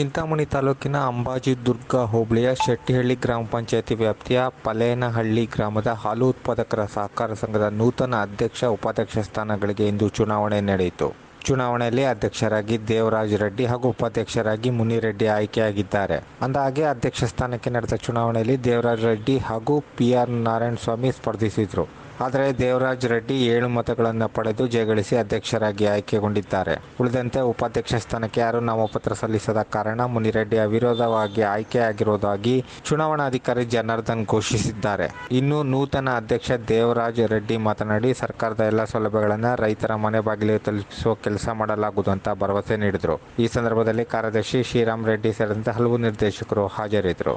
ಚಿಂತಾಮಣಿ ತಾಲೂಕಿನ ಅಂಬಾಜಿದುರ್ಗ ಹೋಬಳಿಯ ಶೆಟ್ಟಿಹಳ್ಳಿ ಗ್ರಾಮ ಪಂಚಾಯಿತಿ ವ್ಯಾಪ್ತಿಯ ಪಲೇನಹಳ್ಳಿ ಗ್ರಾಮದ ಹಾಲು ಉತ್ಪಾದಕರ ಸಹಕಾರ ಸಂಘದ ನೂತನ ಅಧ್ಯಕ್ಷ ಉಪಾಧ್ಯಕ್ಷ ಸ್ಥಾನಗಳಿಗೆ ಇಂದು ಚುನಾವಣೆ ನಡೆಯಿತು. ಚುನಾವಣೆಯಲ್ಲಿ ಅಧ್ಯಕ್ಷರಾಗಿ ದೇವರಾಜ್ ರೆಡ್ಡಿ ಹಾಗೂ ಉಪಾಧ್ಯಕ್ಷರಾಗಿ ಮುನಿರೆಡ್ಡಿ ಆಯ್ಕೆಯಾಗಿದ್ದಾರೆ. ಅಂದಹಾಗೆ ಅಧ್ಯಕ್ಷ ಸ್ಥಾನಕ್ಕೆ ನಡೆದ ಚುನಾವಣೆಯಲ್ಲಿ ದೇವರಾಜ್ ರೆಡ್ಡಿ ಹಾಗೂ PR ನಾರಾಯಣಸ್ವಾಮಿ ಸ್ಪರ್ಧಿಸಿದರು. ಆದರೆ ದೇವರಾಜ್ ರೆಡ್ಡಿ 7 ಮತಗಳನ್ನು ಪಡೆದು ಜಯಗಳಿಸಿ ಅಧ್ಯಕ್ಷರಾಗಿ ಆಯ್ಕೆಗೊಂಡಿದ್ದಾರೆ. ಉಳಿದಂತೆ ಉಪಾಧ್ಯಕ್ಷ ಸ್ಥಾನಕ್ಕೆ ಯಾರೂ ನಾಮಪತ್ರ ಸಲ್ಲಿಸದ ಕಾರಣ ಮುನಿರೆಡ್ಡಿ ಅವಿರೋಧವಾಗಿ ಆಯ್ಕೆಯಾಗಿರುವುದಾಗಿ ಚುನಾವಣಾಧಿಕಾರಿ ಜನಾರ್ದನ್ ಘೋಷಿಸಿದ್ದಾರೆ. ಇನ್ನು ನೂತನ ಅಧ್ಯಕ್ಷ ದೇವರಾಜ್ ರೆಡ್ಡಿ ಮಾತನಾಡಿ, ಸರ್ಕಾರದ ಎಲ್ಲ ಸೌಲಭ್ಯಗಳನ್ನು ರೈತರ ಮನೆ ಬಾಗಿಲಿಗೆ ತಲುಪಿಸುವ ಕೆಲಸ ಮಾಡಲಾಗುವುದು ಅಂತ ಭರವಸೆ ನೀಡಿದರು. ಈ ಸಂದರ್ಭದಲ್ಲಿ ಕಾರ್ಯದರ್ಶಿ ಶ್ರೀರಾಮ್ ರೆಡ್ಡಿ ಸೇರಿದಂತೆ ಹಲವು ನಿರ್ದೇಶಕರು ಹಾಜರಿದ್ದರು.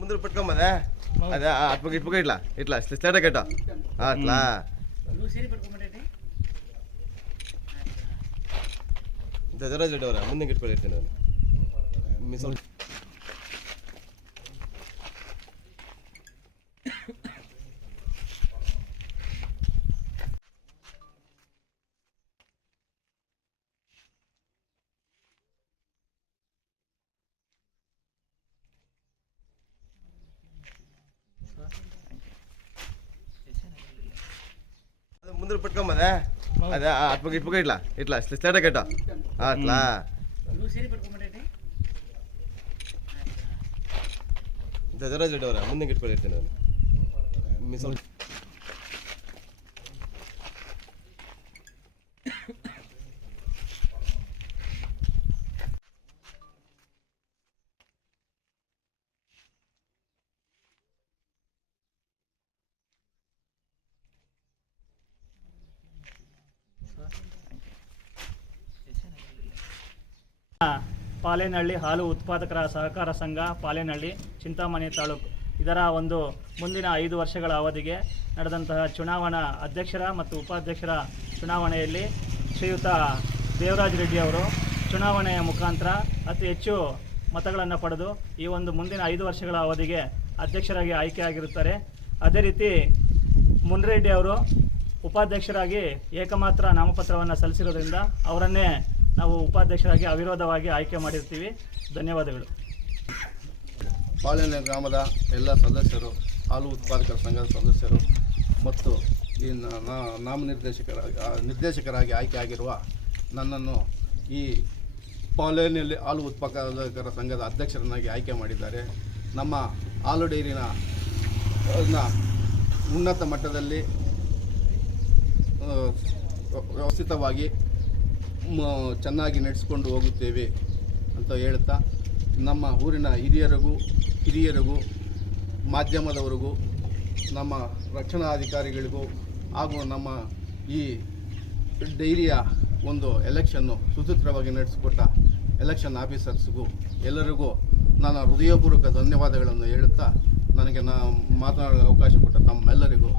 ముందు పెట్టుకోమదే అదే అటుపక్క ఇటుపక్క ఇట్లా ఇట్లా స్ట్రైట్ కట్ట అట్లా దజరాజ్ రెడ్డి అవరా ముందు గిట్టుకోలేదు మిస్ ముందు పెట్టుకోమదే అదే అటుపక్క ఇటుపక్క ఇట్లా ఇట్లా స్ట్రైట్ కట్ట అట్లా దజరాజ్ రెడ్డి అవరా ముందు గిట్టుకోలేదు మిస్ ಪಾಲೇನಹಳ್ಳಿ ಹಾಲು ಉತ್ಪಾದಕರ ಸಹಕಾರ ಸಂಘ ಪಾಲೇನಹಳ್ಳಿ ಚಿಂತಾಮಣಿ ತಾಲೂಕು ಇದರ ಒಂದು ಮುಂದಿನ 5 ವರ್ಷಗಳ ಅವಧಿಗೆ ನಡೆದಂತಹ ಚುನಾವಣಾ ಅಧ್ಯಕ್ಷರ ಮತ್ತು ಉಪಾಧ್ಯಕ್ಷರ ಚುನಾವಣೆಯಲ್ಲಿ ಶ್ರೀಯುತ ದೇವರಾಜ್ ರೆಡ್ಡಿ ಅವರು ಚುನಾವಣೆಯ ಮುಖಾಂತರ ಅತಿ ಹೆಚ್ಚು ಮತಗಳನ್ನು ಪಡೆದು ಈ ಒಂದು ಮುಂದಿನ 5 ವರ್ಷಗಳ ಅವಧಿಗೆ ಅಧ್ಯಕ್ಷರಾಗಿ ಆಯ್ಕೆಯಾಗಿರುತ್ತಾರೆ. ಅದೇ ರೀತಿ ಮುನಿರೆಡ್ಡಿ ಅವರು ಉಪಾಧ್ಯಕ್ಷರಾಗಿ ಏಕಮಾತ್ರ ನಾಮಪತ್ರವನ್ನು ಸಲ್ಲಿಸಿರೋದ್ರಿಂದ ಅವರನ್ನೇ ನಾವು ಉಪಾಧ್ಯಕ್ಷರಾಗಿ ಅವಿರೋಧವಾಗಿ ಆಯ್ಕೆ ಮಾಡಿರ್ತೀವಿ. ಧನ್ಯವಾದಗಳು. ಪಾಲೇನಹಳ್ಳಿ ಗ್ರಾಮದ ಎಲ್ಲ ಸದಸ್ಯರು, ಹಾಲು ಉತ್ಪಾದಕರ ಸಂಘದ ಸದಸ್ಯರು ಮತ್ತು ಈ ನಿರ್ದೇಶಕರಾಗಿ ಆಯ್ಕೆಯಾಗಿರುವ ನನ್ನನ್ನು ಈ ಪಾಲೇನಹಳ್ಳಿ ಹಾಲು ಉತ್ಪಾದಕರ ಸಂಘದ ಅಧ್ಯಕ್ಷರನ್ನಾಗಿ ಆಯ್ಕೆ ಮಾಡಿದ್ದಾರೆ. ನಮ್ಮ ಹಾಲು ಡೈರಿನ ಉನ್ನತ ಮಟ್ಟದಲ್ಲಿ ವ್ಯವಸ್ಥಿತವಾಗಿ ಚೆನ್ನಾಗಿ ನಡೆಸಿಕೊಂಡು ಹೋಗುತ್ತೇವೆ ಅಂತ ಹೇಳ್ತಾ, ನಮ್ಮ ಊರಿನ ಹಿರಿಯರಿಗೂ ಮಾಧ್ಯಮದವರಿಗೂ ನಮ್ಮ ರಕ್ಷಣಾಧಿಕಾರಿಗಳಿಗೂ ಹಾಗೂ ನಮ್ಮ ಈ ಡೈರಿಯ ಒಂದು ಎಲೆಕ್ಷನ್ನು ಸುಸೂತ್ರವಾಗಿ ನಡೆಸಿಕೊಟ್ಟ ಎಲೆಕ್ಷನ್ ಆಫೀಸರ್ಸ್ಗೂ ಎಲ್ಲರಿಗೂ ನಾನು ಹೃದಯಪೂರ್ವಕ ಧನ್ಯವಾದಗಳನ್ನು ಹೇಳುತ್ತಾ, ನನಗೆ ಮಾತನಾಡಲು ಅವಕಾಶ ಕೊಟ್ಟ ತಮ್ಮೆಲ್ಲರಿಗೂ